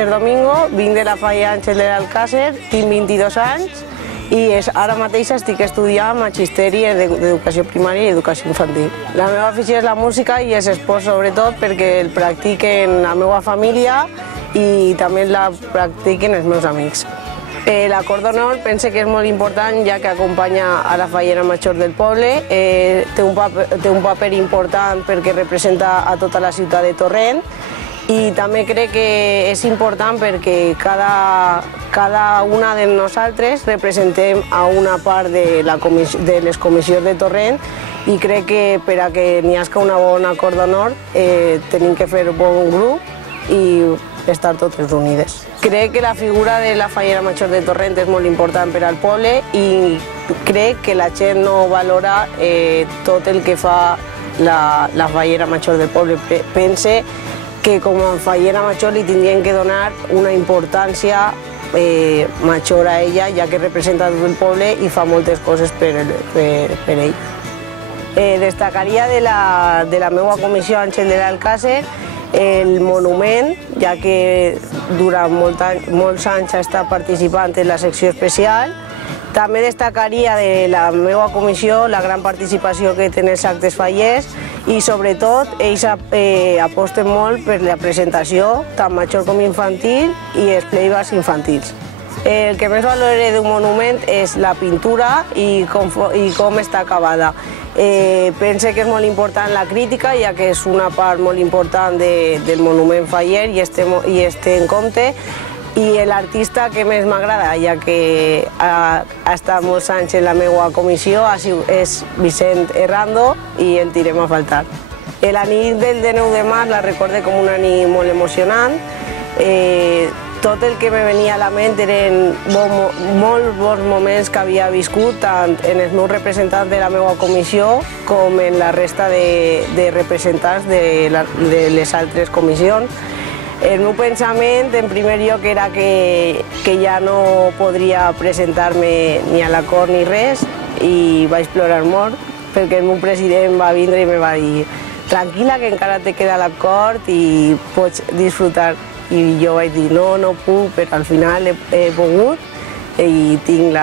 Alcácer Domingo, vinc de la Falla Àngel de l'Alcácer, tinc 22 anys i ara mateix estic estudiant magisteri d'educació primària i educació infantil. La meva afició és la música i és esport sobretot perquè el practiquen la meva família i també la practiquen els meus amics. L'acord d'honor pense que és molt important ja que acompanya a la fallera major del poble, té un paper important perquè representa a tota la ciutat de Torrent i també crec que és important perquè cada una de nosaltres representem a una part de les comissions de Torrent i crec que per a que n'hi hagi un bon acord d'honor tenim que fer un bon grup i estar totes unides. Crec que la figura de la fallera major de Torrent és molt important per al poble i crec que la gent no valora tot el que fa la fallera major del poble. Pense que com a fallera major li tindrien que donar una importància major a ella, ja que representa tot el poble i fa moltes coses per ell. Destacaria de la meva comissió Àngel de l'Alcácer el monument, ja que durant molts anys ha estat participant en la secció especial. També destacaria de la meva comissió la gran participació que tenen els actes fallers i sobretot ells aposten molt per la presentació, tant major com infantil, i els playbacks infantils. El que més valoraré d'un monument és la pintura i com està acabada. Pense que és molt important la crítica, ja que és una part molt important del monument faller i es té en compte. I l'artista que més m'agrada, ja que ha estat molts anys en la meva comissió, és Vicent Errando i el tirem a faltar. La nit del 19 de març la recorde com una nit molt emocionant. Tot el que me venia a la ment eren molt bons moments que havia viscut, tant en els meus representants de la meva comissió com en la resta de representants de les altres comissions. El meu pensament, en primer lloc, era que ja no podria presentar-me ni a l'acord ni res i vaig plorar molt perquè el meu president va vindre i me va dir tranquil·la que encara te queda l'acord i pots disfrutar. I jo vaig dir no puc, però al final he pogut i tinc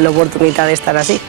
l'oportunitat d'estar així.